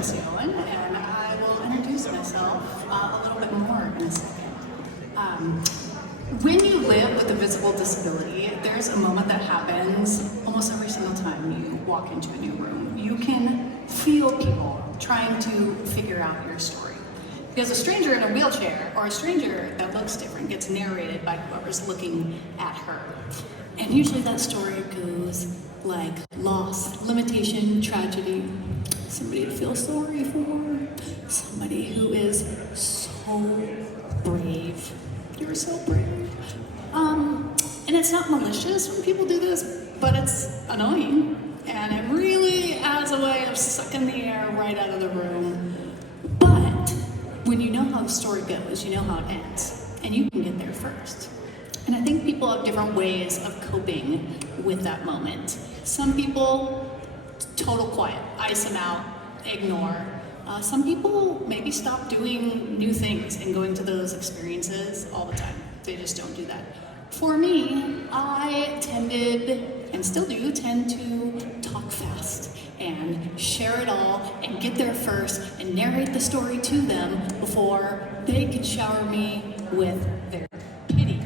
Jesse Owen, and I will introduce myself a little bit more in a second. When you live with a visible disability, there's a moment that happens almost every single time you walk into a new room. You can feel people trying to figure out your story. Because a stranger in a wheelchair or a stranger that looks different gets narrated by whoever's looking at her. And usually that story goes like loss, limitation, tragedy, somebody to feel sorry for, somebody who is so brave. You're so brave. And it's not malicious when people do this, but it's annoying. And it really has a way of sucking the air right out of the room. But when you know how the story goes, you know how it ends, and you can get there first. And I think people have different ways of coping with that moment. Some people, total quiet, ice them out, ignore. Some people maybe stop doing new things and going to those experiences all the time. They just don't do that. For me, I tended, and still do, tend to talk fast and share it all and get there first and narrate the story to them before they could shower me with their pity.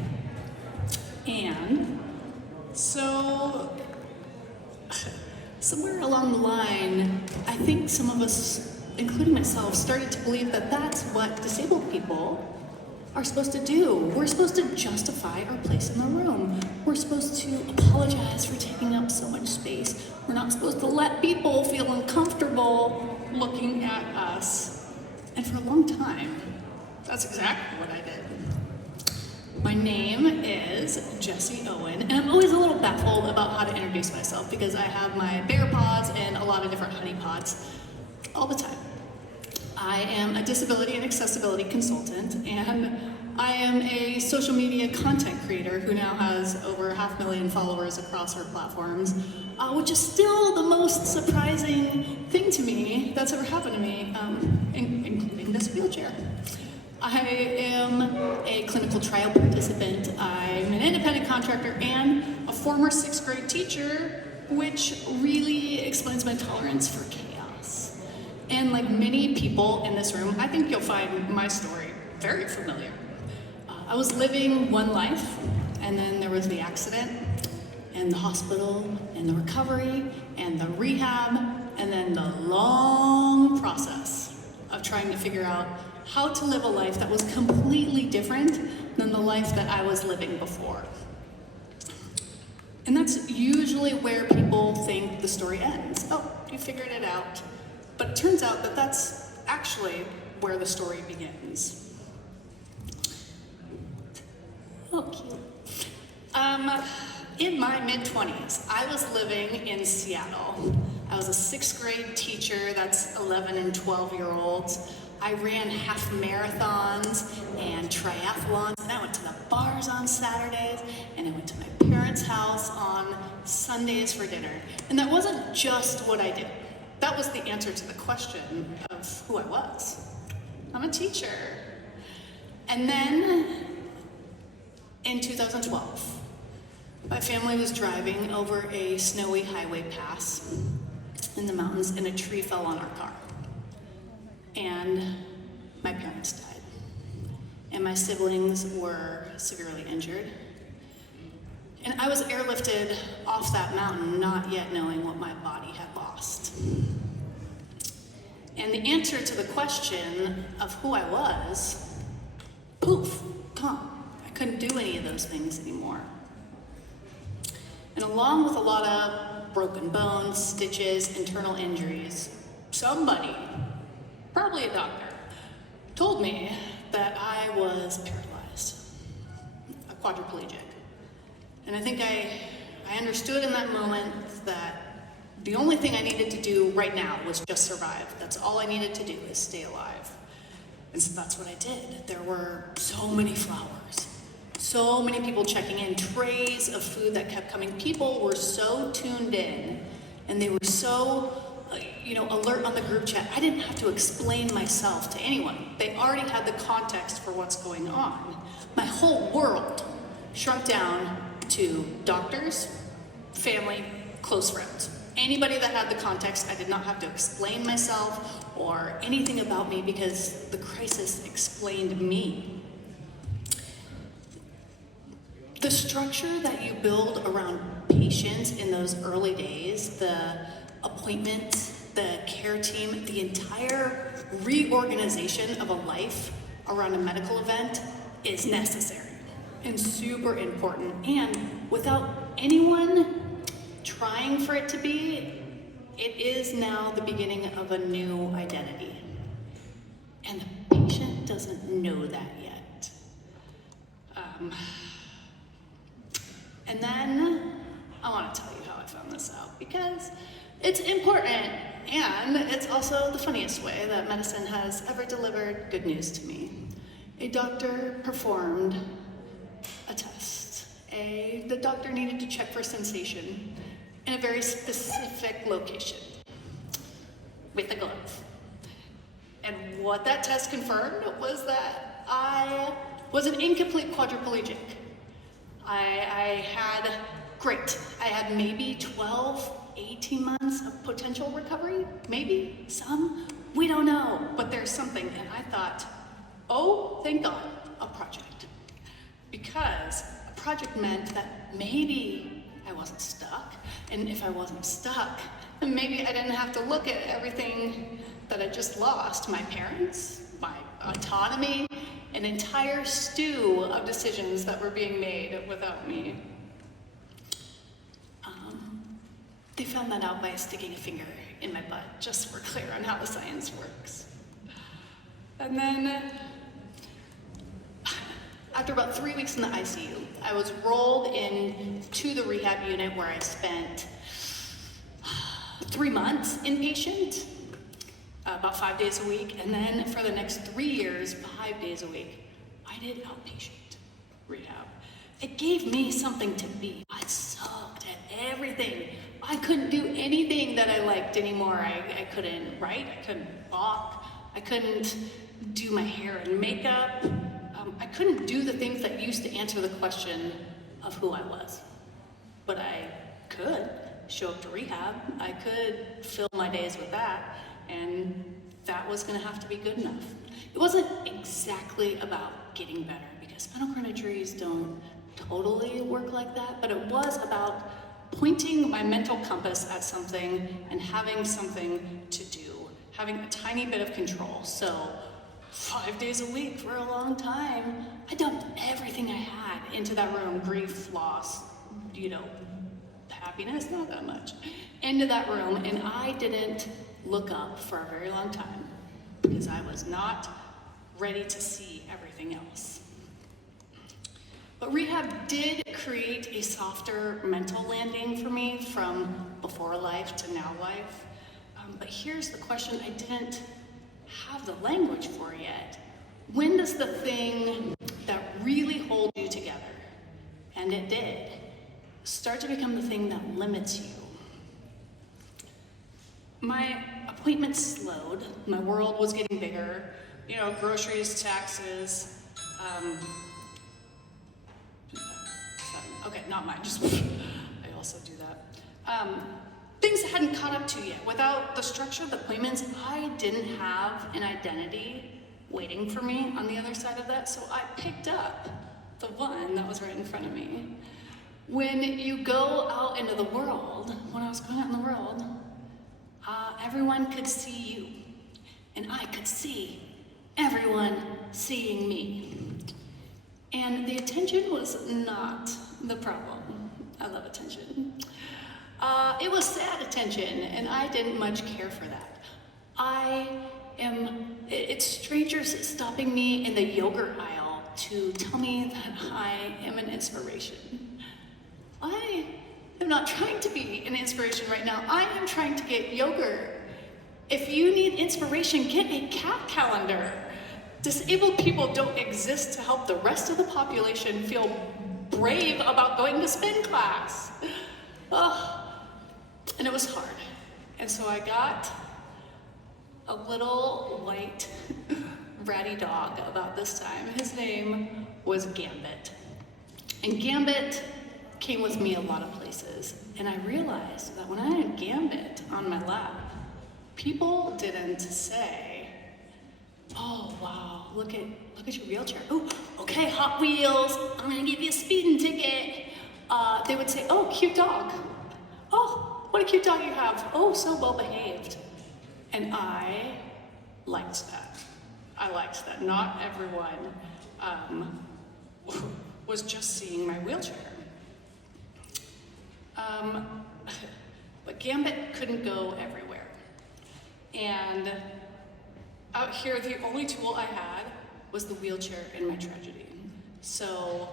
And so, somewhere along the line, I think some of us, including myself, started to believe that that's what disabled people are supposed to do. We're supposed to justify our place in the room. We're supposed to apologize for taking up so much space. We're not supposed to let people feel uncomfortable looking at us. And for a long time, that's exactly what I did. My name is Jesse Owen, and I'm always a little baffled about how to introduce myself because I have my bear pods and a lot of different honey pods all the time. I am a disability and accessibility consultant, and I am a social media content creator who now has over 500,000 followers across her platforms, which is still the most surprising thing to me that's ever happened to me, including this wheelchair. I am a clinical trial participant, I'm an independent contractor, and a former 6th grade teacher, which really explains my tolerance for chaos. And like many people in this room, I think you'll find my story very familiar. I was living one life, and then there was the accident, and the hospital, and the recovery, and the rehab, and then the long process of trying to figure out how to live a life that was completely different than the life that I was living before. And that's usually where people think the story ends. Oh, you figured it out. But it turns out that that's actually where the story begins. Oh, cute. In my mid-20s, I was living in Seattle. I was a 6th grade teacher, that's 11 and 12-year-olds. I ran half marathons and triathlons, and I went to the bars on Saturdays, and I went to my parents' house on Sundays for dinner. And that wasn't just what I did. That was the answer to the question of who I was. I'm a teacher. And then, in 2012, my family was driving over a snowy highway pass in the mountains, and a tree fell on our car. And my parents died. And my siblings were severely injured. And I was airlifted off that mountain, not yet knowing what my body had lost. And the answer to the question of who I was, poof, gone. I couldn't do any of those things anymore. And along with a lot of broken bones, stitches, internal injuries, somebody, probably a doctor, told me that I was paralyzed, a quadriplegic. And I think I understood in that moment that the only thing I needed to do right now was just survive. That's all I needed to do is stay alive. And so that's what I did. There were so many flowers, so many people checking in, trays of food that kept coming. People were so tuned in, and they were so alert on the group chat. I didn't have to explain myself to anyone. They already had the context for what's going on. My whole world shrunk down to doctors, family, close friends. Anybody that had the context, I did not have to explain myself or anything about me because the crisis explained me. The structure that you build around patients in those early days, the appointments, the care team, the entire reorganization of a life around a medical event is necessary and super important. And without anyone trying for it to be, it is now the beginning of a new identity. And the patient doesn't know that yet. And then I want to tell you how I found this out because it's important and it's also the funniest way that medicine has ever delivered good news to me. A doctor performed a test. The doctor needed to check for sensation in a very specific location with a glove. And what that test confirmed was that I was an incomplete quadriplegic. I had maybe 12, 18 months of potential recovery, maybe some, we don't know, but there's something. And I thought, oh, thank God, a project. Because a project meant that maybe I wasn't stuck, and if I wasn't stuck, then maybe I didn't have to look at everything that I just lost, my parents, my autonomy, an entire stew of decisions that were being made without me. They found that out by sticking a finger in my butt, just so we're clear on how the science works. And then, after about 3 weeks in the ICU, I was rolled into the rehab unit where I spent 3 months inpatient, about 5 days a week, and then for the next 3 years, 5 days a week, I did outpatient rehab. It gave me something to be. I sucked at everything. I couldn't do anything that I liked anymore. I couldn't write, I couldn't walk, I couldn't do my hair and makeup. I couldn't do the things that used to answer the question of who I was. But I could show up to rehab, I could fill my days with that, and that was gonna have to be good enough. It wasn't exactly about getting better, because spinal cord injuries don't totally work like that, but it was about pointing my mental compass at something and having something to do, having a tiny bit of control. So 5 days a week for a long time, I dumped everything I had into that room, grief, loss, happiness, not that much, into that room, and I didn't look up for a very long time because I was not ready to see everything else. But rehab did create a softer mental landing for me from before life to now life. But here's the question I didn't have the language for yet. When does the thing that really holds you together, and it did, start to become the thing that limits you? My appointments slowed. My world was getting bigger. Groceries, taxes. Okay, not mine, just I also do that. Things hadn't caught up to yet. Without the structure of the appointments, I didn't have an identity waiting for me on the other side of that, so I picked up the one that was right in front of me. When you go out into the world, when I was going out in the world, everyone could see you, and I could see everyone seeing me. And the attention was not the problem. I love attention. It was sad attention, and I didn't much care for that. It's strangers stopping me in the yogurt aisle to tell me that I am an inspiration. I am not trying to be an inspiration right now. I am trying to get yogurt. If you need inspiration, get a cat calendar. Disabled people don't exist to help the rest of the population feel brave about going to spin class. And it was hard. And so I got a little white ratty dog about this time. His name was Gambit. And Gambit came with me a lot of places. And I realized that when I had Gambit on my lap, people didn't say, oh wow, look at your wheelchair. Oh, okay, Hot Wheels, I'm gonna give you a speeding ticket. They would say, oh, cute dog. Oh, what a cute dog you have. Oh, so well behaved. And I liked that. I liked that. Not everyone was just seeing my wheelchair. But Gambit couldn't go everywhere. And out here, the only tool I had was the wheelchair in my tragedy. So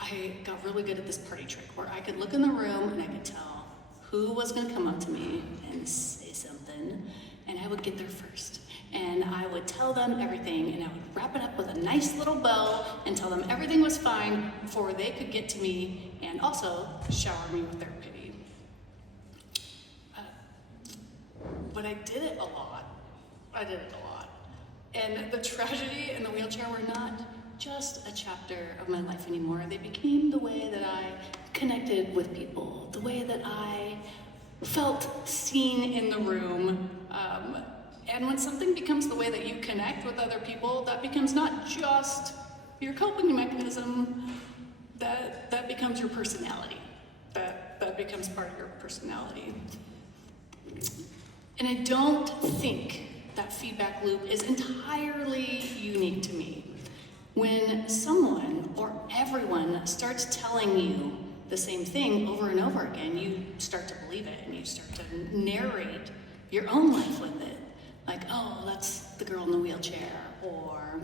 I got really good at this party trick where I could look in the room and I could tell who was gonna come up to me and say something, and I would get there first. And I would tell them everything, and I would wrap it up with a nice little bow and tell them everything was fine before they could get to me, and also shower me with their pity. But I did it a lot. And the tragedy and the wheelchair were not just a chapter of my life anymore. They became the way that I connected with people, the way that I felt seen in the room. And when something becomes the way that you connect with other people, that becomes not just your coping mechanism, that becomes your personality. That becomes part of your personality. And I don't think that feedback loop is entirely unique to me. When someone or everyone starts telling you the same thing over and over again, you start to believe it and you start to narrate your own life with it. Like, oh, that's the girl in the wheelchair, or,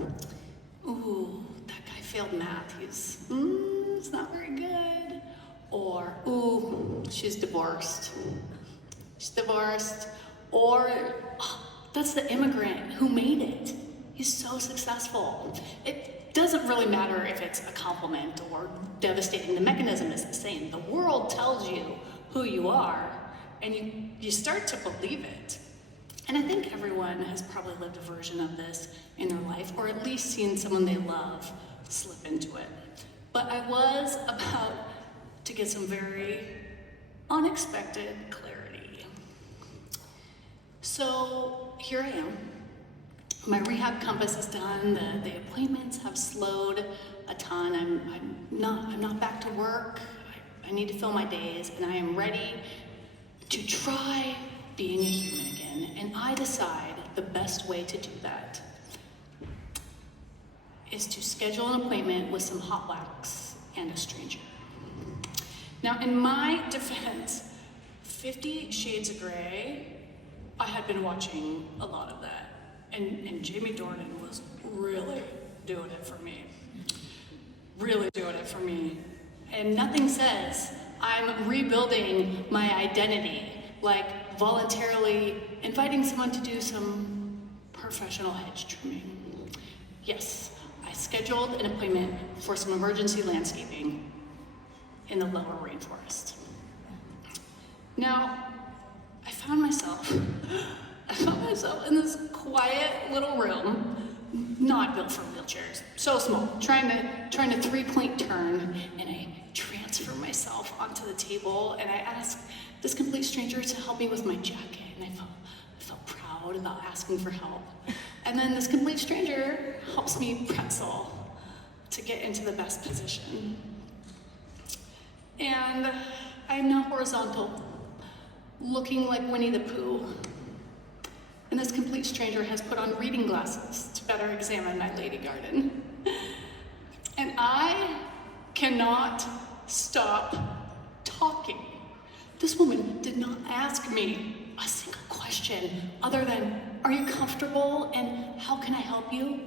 ooh, that guy failed math, it's not very good. Or, ooh, she's divorced. Or, oh, that's the immigrant who made it. He's so successful. It doesn't really matter if it's a compliment or devastating. The mechanism is the same. The world tells you who you are, and you start to believe it. And I think everyone has probably lived a version of this in their life, or at least seen someone they love slip into it. But I was about to get some very unexpected clarity. So here I am. My rehab compass is done. The appointments have slowed a ton. I'm not back to work. I need to fill my days, and I am ready to try being a human again. And I decide the best way to do that is to schedule an appointment with some hot wax and a stranger. Now, in my defense, 50 Shades of Grey, I had been watching a lot of that. And Jamie Dornan was really doing it for me. And nothing says I'm rebuilding my identity, like voluntarily inviting someone to do some professional hedge trimming. Yes, I scheduled an appointment for some emergency landscaping in the lower rainforest. Now, I found myself in this quiet little room, not built for wheelchairs, so small, trying to three-point turn, and I transfer myself onto the table, and I asked this complete stranger to help me with my jacket, and I felt proud about asking for help. And then this complete stranger helps me pretzel to get into the best position. And I'm now horizontal, looking like Winnie the Pooh. And this complete stranger has put on reading glasses to better examine my lady garden. And I cannot stop talking. This woman did not ask me a single question other than, are you comfortable and how can I help you?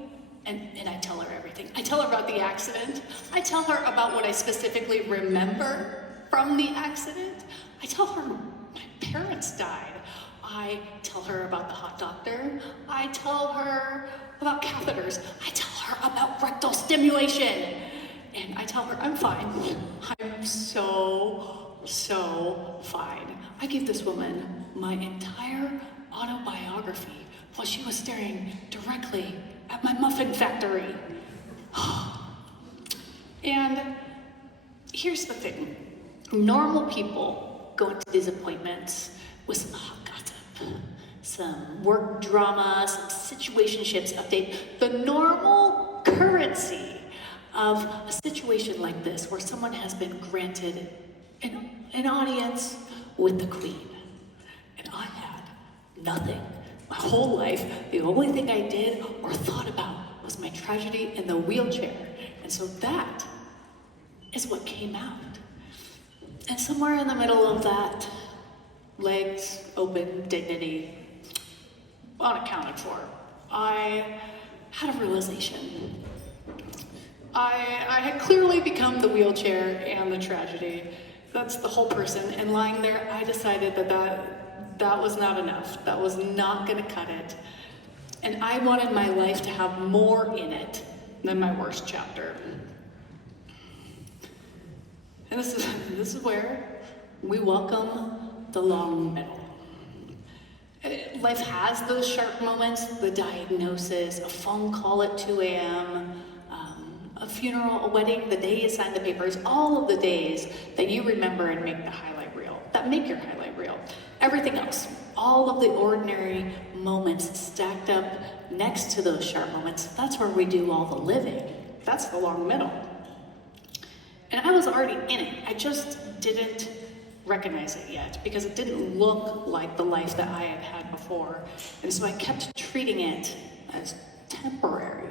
And I tell her everything. I tell her about the accident. I tell her about what I specifically remember from the accident. I tell her my parents died. I tell her about the hot doctor. I tell her about catheters. I tell her about rectal stimulation. And I tell her I'm fine. I'm so fine. I gave this woman my entire autobiography while she was staring directly at my muffin factory. And here's the thing. Normal people go into these appointments with some hot gossip, some work drama, some situationships update, the normal currency of a situation like this where someone has been granted an audience with the queen. And I had nothing. My whole life, the only thing I did or thought about was my tragedy in the wheelchair. And so that is what came out. And somewhere in the middle of that, legs open, dignity, unaccounted for, I had a realization. I had clearly become the wheelchair and the tragedy. That's the whole person. And lying there, I decided that was not enough. That was not gonna cut it. And I wanted my life to have more in it than my worst chapter. And this is where we welcome the long middle. Life has those sharp moments, the diagnosis, a phone call at 2 a.m., a funeral, a wedding, the day you sign the papers, all of the days that you remember and make the highlight reel, that make your highlight reel. Everything else, all of the ordinary moments stacked up next to those sharp moments, that's where we do all the living. That's the long middle. And I was already in it. I just didn't recognize it yet because it didn't look like the life that I had had before. And so I kept treating it as temporary.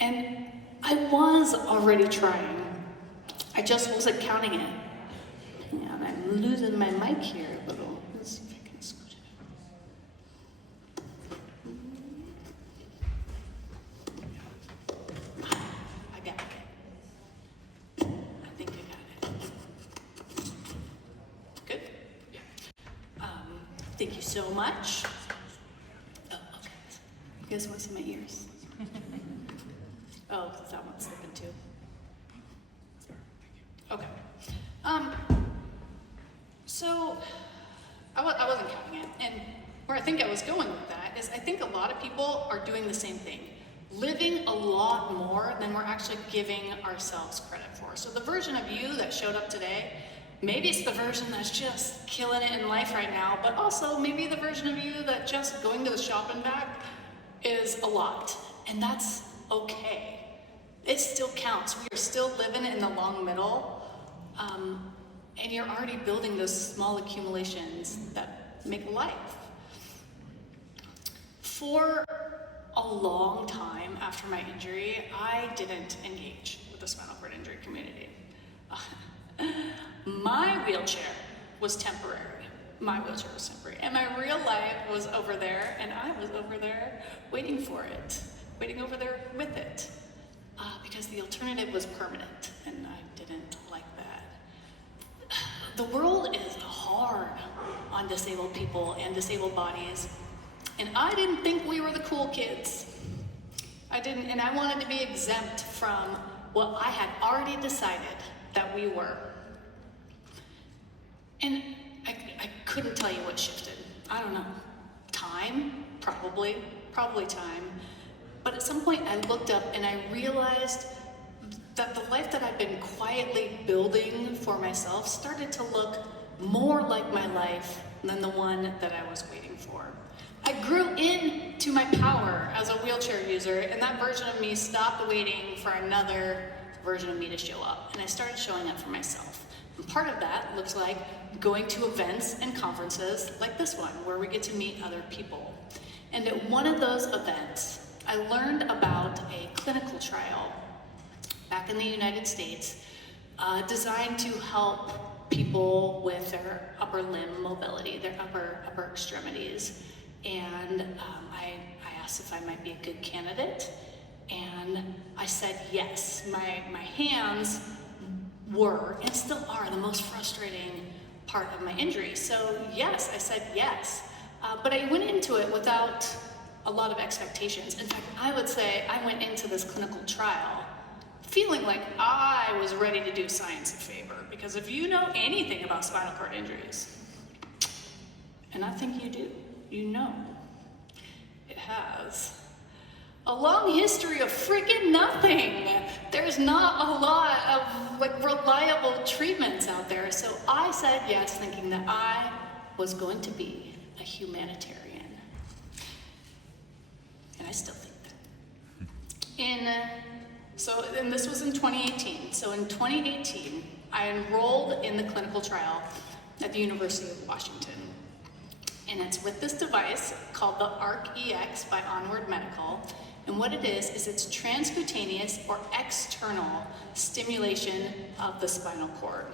And I was already trying. I just wasn't counting it. Hang on, I'm losing my mic here a little. Let's see if I can scoot it. I got it. I think I got it. Good? Thank you so much. Oh, okay. You guys want to see my ears? Oh, because that one's slipping too. Okay. So I wasn't counting it, and where I think I was going with that is I think a lot of people are doing the same thing, living a lot more than we're actually giving ourselves credit for. So the version of you that showed up today, maybe it's the version that's just killing it in life right now, but also maybe the version of you that just going to the shop and back is a lot, and that's okay. It still counts. We are still living in the long middle, and you're already building those small accumulations that make life. For a long time after my injury, I didn't engage with the spinal cord injury community. My wheelchair was temporary. And my real life was over there, and I was over there waiting for it, waiting over there with it. Because the alternative was permanent, and I didn't like that. The world is hard on disabled people and disabled bodies, and I didn't think we were the cool kids. I didn't, and I wanted to be exempt from what I had already decided that we were. And I couldn't tell you what shifted. I don't know. Time? Probably time. But at some point I looked up and I realized that the life that I'd been quietly building for myself started to look more like my life than the one that I was waiting for. I grew into my power as a wheelchair user, and that version of me stopped waiting for another version of me to show up, and I started showing up for myself. And part of that looks like going to events and conferences like this one, where we get to meet other people. And at one of those events, I learned about a clinical trial back in the United States designed to help people with their upper limb mobility, their upper extremities. And I asked if I might be a good candidate, and I said yes. My hands were, and still are, the most frustrating part of my injury. So yes, I said yes. But I went into it without a lot of expectations. In fact, I would say I went into this clinical trial feeling like I was ready to do science a favor, because if you know anything about spinal cord injuries, and I think you do, you know, it has A long history of freaking nothing. There's not a lot of reliable treatments out there. So I said yes, thinking that I was going to be a humanitarian. And I still think that. And this was in 2018. So in 2018, I enrolled in the clinical trial at the University of Washington. And it's with this device called the ARC-EX by Onward Medical. And what it is it's transcutaneous or external stimulation of the spinal cord.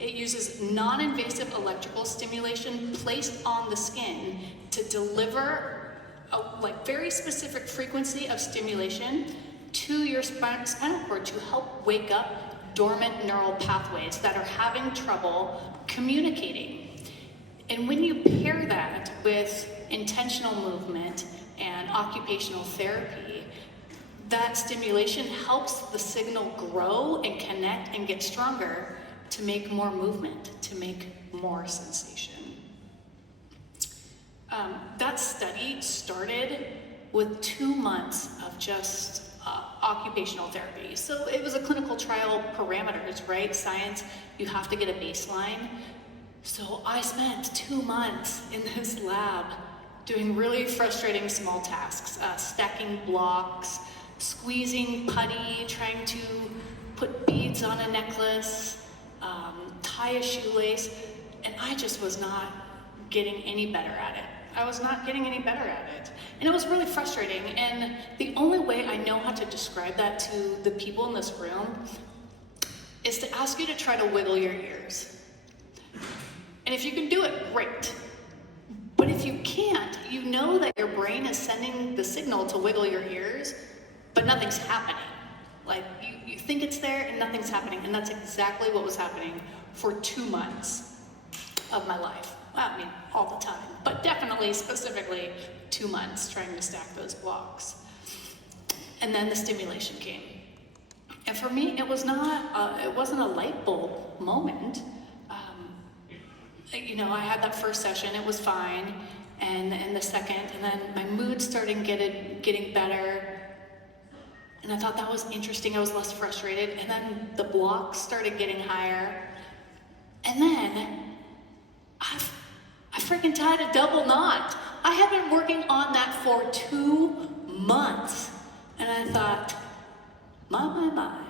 It uses non-invasive electrical stimulation placed on the skin to deliver a very specific frequency of stimulation to your spinal cord to help wake up dormant neural pathways that are having trouble communicating. And when you pair that with intentional movement and occupational therapy, that stimulation helps the signal grow and connect and get stronger to make more movement, to make more sensation. That study started with 2 months of just occupational therapy. So it was a clinical trial parameters, right? Science, you have to get a baseline. So I spent 2 months in this lab doing really frustrating small tasks, stacking blocks, squeezing putty, trying to put beads on a necklace, tie a shoelace, and I just was not getting any better at it. I was not getting any better at it. And it was really frustrating, and the only way I know how to describe that to the people in this room is to ask you to try to wiggle your ears. And if you can do it, great. But if you can't, you know that your brain is sending the signal to wiggle your ears, but nothing's happening. Like, you think it's there and nothing's happening, and that's exactly what was happening for 2 months of my life. Well, I mean, all the time, but definitely, specifically, 2 months trying to stack those blocks. And then the stimulation came. And for me, it wasn't a light bulb moment. I had that first session, it was fine, and the second, and then my mood started getting better, and I thought that was interesting, I was less frustrated, and then the blocks started getting higher, and then I freaking tied a double knot. I had been working on that for 2 months, and I thought, my,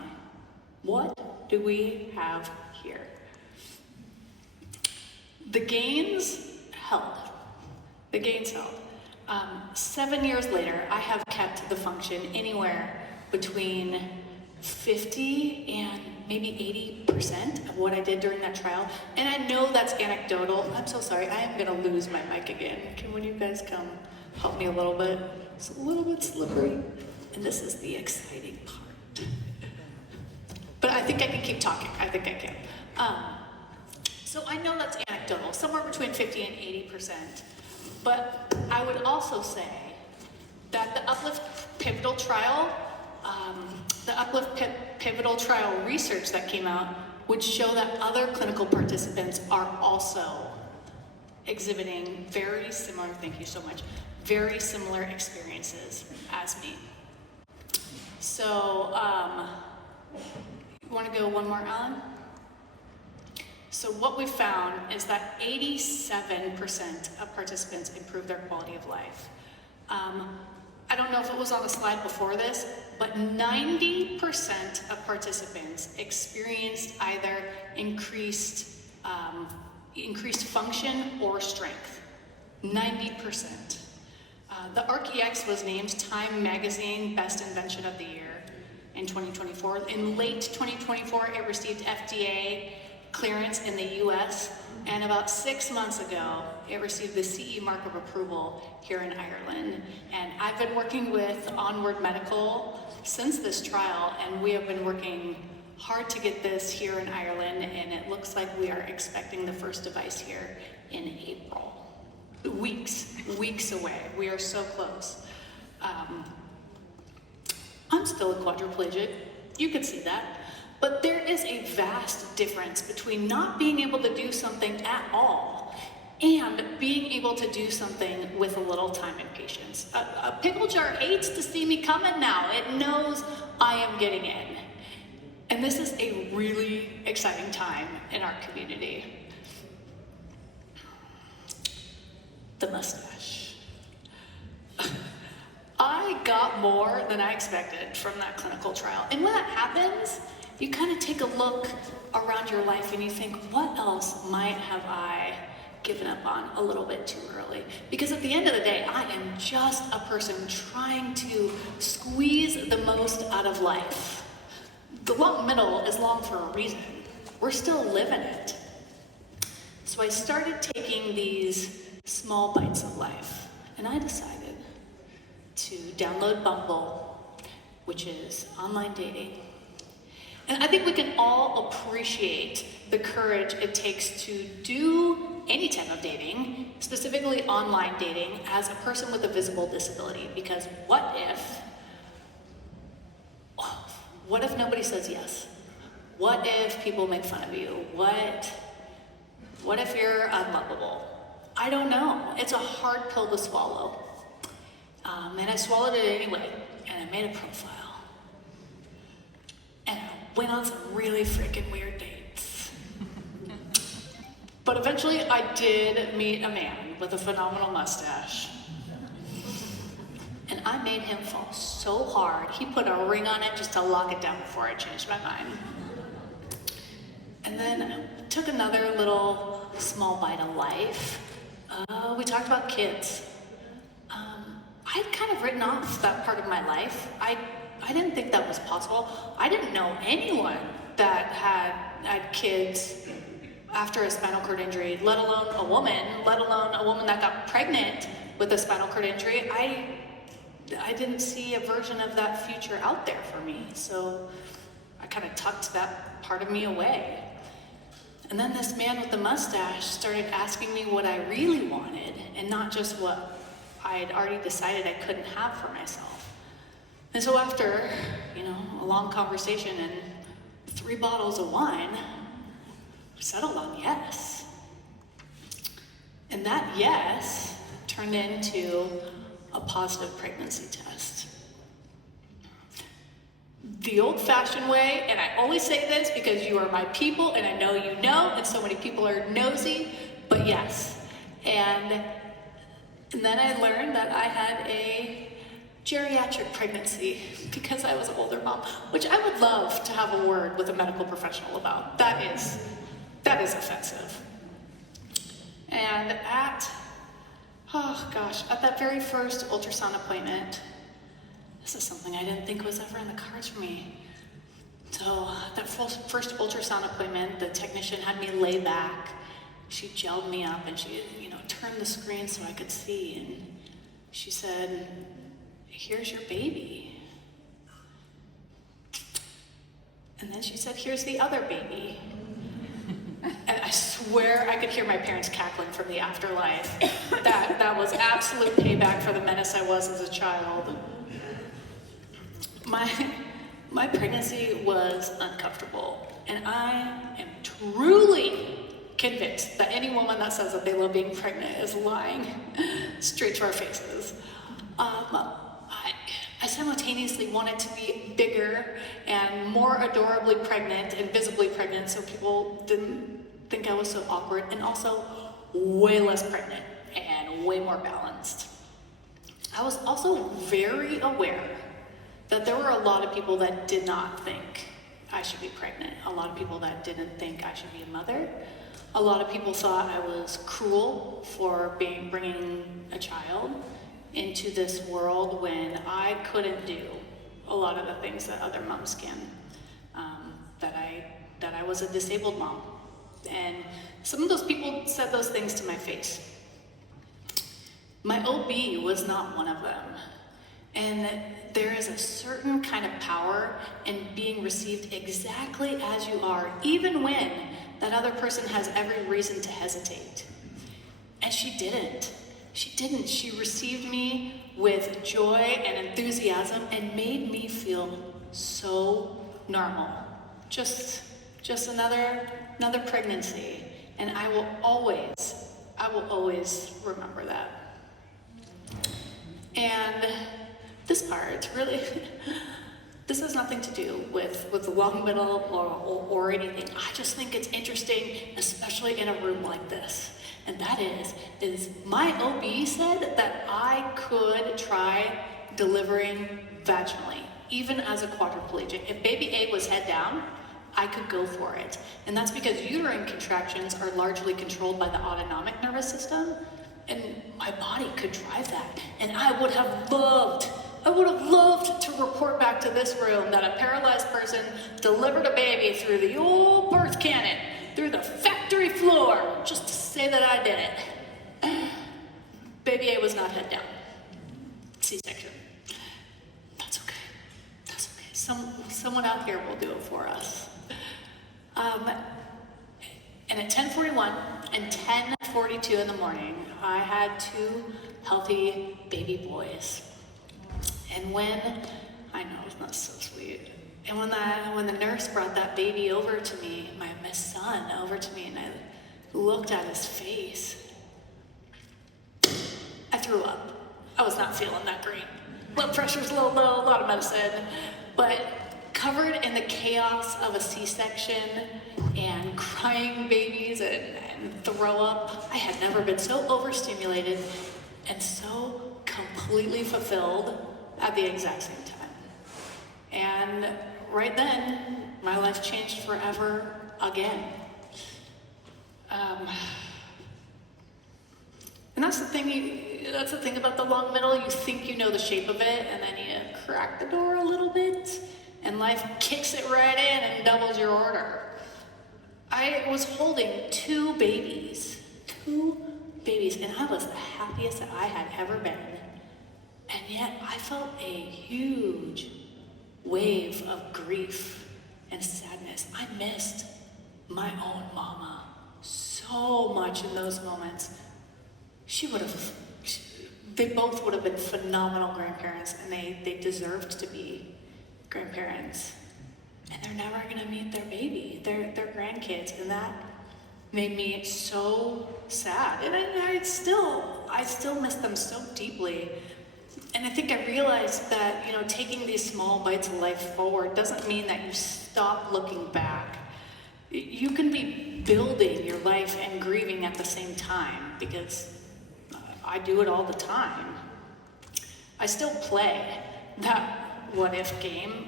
what do we have here? The gains held. 7 years later, I have kept the function anywhere between 50 and maybe 80% of what I did during that trial. And I know that's anecdotal. I'm so sorry, I am gonna lose my mic again. Can one of you guys come help me a little bit? It's a little bit slippery. And this is the exciting part. But I think I can keep talking, I think I can. So I know that's anecdotal, somewhere between 50 and 80%. But I would also say that the Uplift pivotal trial, pivotal trial research that came out would show that other clinical participants are also exhibiting very similar, thank you so much, very similar experiences as me. So, you want to go one more, Alan? So what we found is that 87% of participants improved their quality of life. I don't know if it was on the slide before this, but 90% of participants experienced either increased function or strength. 90%. The ARC-EX was named Time Magazine Best Invention of the Year in 2024. In late 2024, it received FDA clearance in the US, and about 6 months ago, it received the CE mark of approval here in Ireland. And I've been working with Onward Medical since this trial, and we have been working hard to get this here in Ireland, and it looks like we are expecting the first device here in April. Weeks away. We are so close. I'm still a quadriplegic. You can see that. But there is a vast difference between not being able to do something at all and being able to do something with a little time and patience. A pickle jar hates to see me coming now. It knows I am getting in. And this is a really exciting time in our community. The mustache. I got more than I expected from that clinical trial. And when that happens, you kind of take a look around your life and you think, what else might have I given up on a little bit too early? Because at the end of the day, I am just a person trying to squeeze the most out of life. The long middle is long for a reason. We're still living it. So I started taking these small bites of life, and I decided to download Bumble, which is online dating. And I think we can all appreciate the courage it takes to do any type of dating, specifically online dating, as a person with a visible disability. Because what if nobody says yes? What if people make fun of you? What if you're unlovable? I don't know. It's a hard pill to swallow. And I swallowed it anyway, and I made a profile. And I went on some really freaking weird dates. But eventually I did meet a man with a phenomenal mustache. And I made him fall so hard, he put a ring on it just to lock it down before I changed my mind. And then I took another little small bite of life. We talked about kids. I'd kind of written off that part of my life. I didn't think that was possible. I didn't know anyone that had kids after a spinal cord injury, let alone a woman that got pregnant with a spinal cord injury. I didn't see a version of that future out there for me, so I kind of tucked that part of me away. And then this man with the mustache started asking me what I really wanted, and not just what I had already decided I couldn't have for myself. And so after, a long conversation and 3 bottles of wine, we settled on yes. And that yes turned into a positive pregnancy test. The old-fashioned way, and I only say this because you are my people and I know you know, and so many people are nosy, but yes. And then I learned that I had a geriatric pregnancy because I was an older mom, which I would love to have a word with a medical professional about. That is offensive. And at that very first ultrasound appointment, this is something I didn't think was ever in the cards for me. So that first ultrasound appointment, the technician had me lay back. She gelled me up and she, turned the screen so I could see. And she said, "Here's your baby." And then she said, "Here's the other baby." And I swear I could hear my parents cackling from the afterlife. That was absolute payback for the menace I was as a child. My pregnancy was uncomfortable, and I am truly convinced that any woman that says that they love being pregnant is lying straight to our faces. I simultaneously wanted to be bigger and more adorably pregnant and visibly pregnant so people didn't think I was so awkward, and also way less pregnant and way more balanced. I was also very aware that there were a lot of people that did not think I should be pregnant, a lot of people that didn't think I should be a mother. A lot of people thought I was cruel for bringing a child into this world when I couldn't do a lot of the things that other moms can. That I was a disabled mom. And some of those people said those things to my face. My OB was not one of them. And there is a certain kind of power in being received exactly as you are, even when that other person has every reason to hesitate. And she didn't. She received me with joy and enthusiasm and made me feel so normal. Just another pregnancy. And I will always remember that. And this part, really, this has nothing to do with the long middle or anything. I just think it's interesting, especially in a room like this. And that is my OB said that I could try delivering vaginally, even as a quadriplegic. If baby A was head down, I could go for it. And that's because uterine contractions are largely controlled by the autonomic nervous system, and my body could drive that. And I would have loved to report back to this room that a paralyzed person delivered a baby through the old birth cannon, through the factory floor, just to say that I did it. Baby A was not head down. C-section. That's okay. That's okay. Someone out here will do it for us. And at 10:41 and 10:42 in the morning, I had 2 healthy baby boys. And I know it's not so sweet. And when the nurse brought that baby over to me, my son over to me, and I looked at his face, I threw up. I was not feeling that great. Blood pressure's a little low, a lot of medicine, but covered in the chaos of a C-section and crying babies and throw up, I had never been so overstimulated and so completely fulfilled at the exact same time. And right then, my life changed forever again. And that's the thing about the long middle. You think you know the shape of it, and then you crack the door a little bit, and life kicks it right in and doubles your order. I was holding 2 babies, and I was the happiest that I had ever been. And yet I felt a huge wave of grief and sadness. I missed my own mama so much in those moments. They both would have been phenomenal grandparents, and they deserved to be grandparents. And they're never gonna meet their baby, their grandkids, and that made me so sad. And I still miss them so deeply. And I think I realized that, taking these small bites of life forward doesn't mean that you stop looking back. You can be building your life and grieving at the same time, because I do it all the time. I still play that what if game.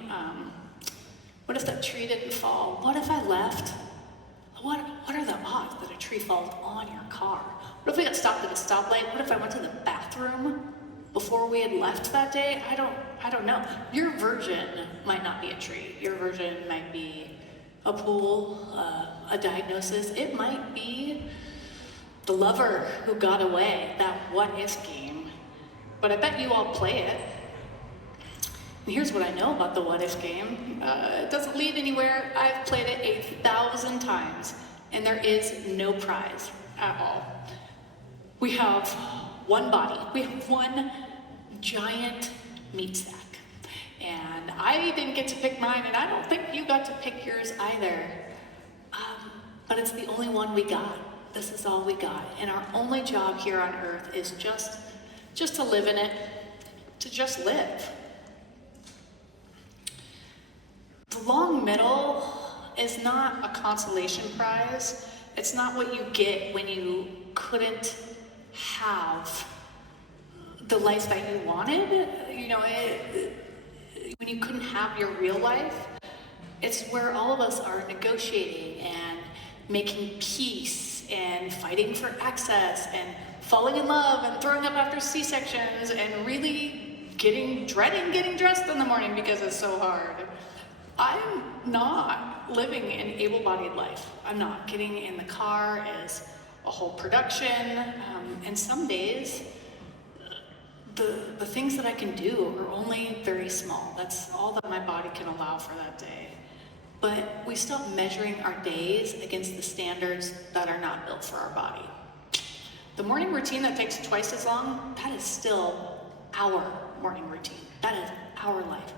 What if that tree didn't fall? What if I left? What are the odds that a tree falls on your car? What if we got stopped at a stoplight? What if I went to the bathroom before we had left that day? I don't know. Your version might not be a tree. Your version might be a pool, a diagnosis. It might be the lover who got away, that what if game. But I bet you all play it. And here's what I know about the what if game. It doesn't lead anywhere. I've played it 1,000 times, and there is no prize at all. We have one body. We have one giant meat sack. And I didn't get to pick mine, and I don't think you got to pick yours either. But it's the only one we got. This is all we got. And our only job here on earth is just to live in it, to just live. The long middle is not a consolation prize. It's not what you get when you couldn't have the life that you wanted. When you couldn't have your real life. It's where all of us are negotiating and making peace and fighting for access and falling in love and throwing up after C-sections and really dreading getting dressed in the morning because it's so hard. I'm not living an able-bodied life. I'm not. Getting in the car is a whole production, and some days the things that I can do are only very small. That's all that my body can allow for that day. But we stop measuring our days against the standards that are not built for our body. The morning routine that takes twice as long, that is still our morning routine. That is our life.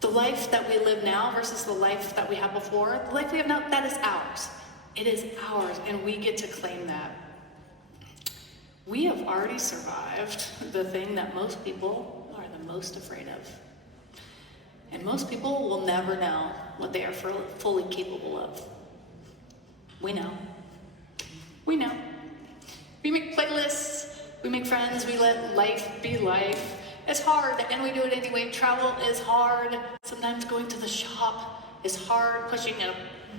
The life that we live now versus the life that we had before, the life we have now, that is ours. It is ours, and we get to claim that. We have already survived the thing that most people are the most afraid of. And most people will never know what they are fully capable of. We know. We know. We make playlists, we make friends, we let life be life. It's hard, and we do it anyway. Travel is hard. Sometimes going to the shop is hard. Pushing a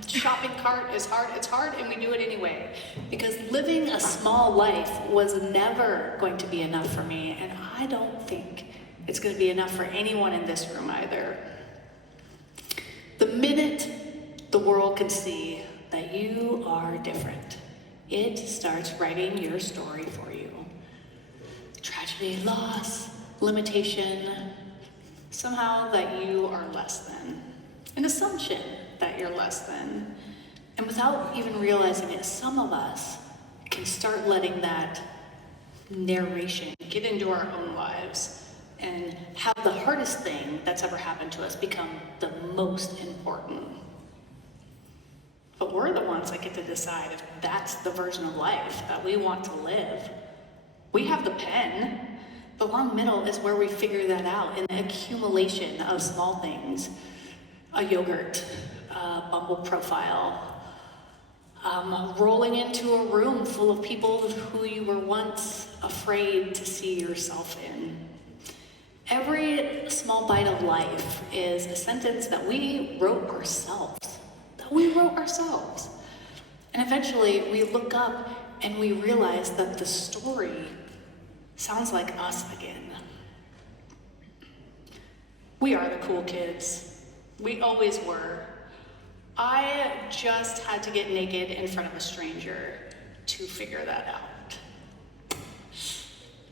shopping cart is hard. It's hard, and we do it anyway. Because living a small life was never going to be enough for me, and I don't think it's going to be enough for anyone in this room either. The minute the world can see that you are different, it starts writing your story for you. Tragedy, loss, limitation, somehow that you are less than, an assumption that you're less than. And without even realizing it, some of us can start letting that narration get into our own lives and have the hardest thing that's ever happened to us become the most important. But we're the ones that get to decide if that's the version of life that we want to live. We have the pen. The long middle is where we figure that out in the accumulation of small things. A yogurt, a Bumble profile, rolling into a room full of people who you were once afraid to see yourself in. Every small bite of life is a sentence that we wrote ourselves. And eventually we look up and we realize that the story sounds like us again. We are the cool kids. We always were. I just had to get naked in front of a stranger to figure that out.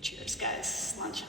Cheers, guys. Lunch.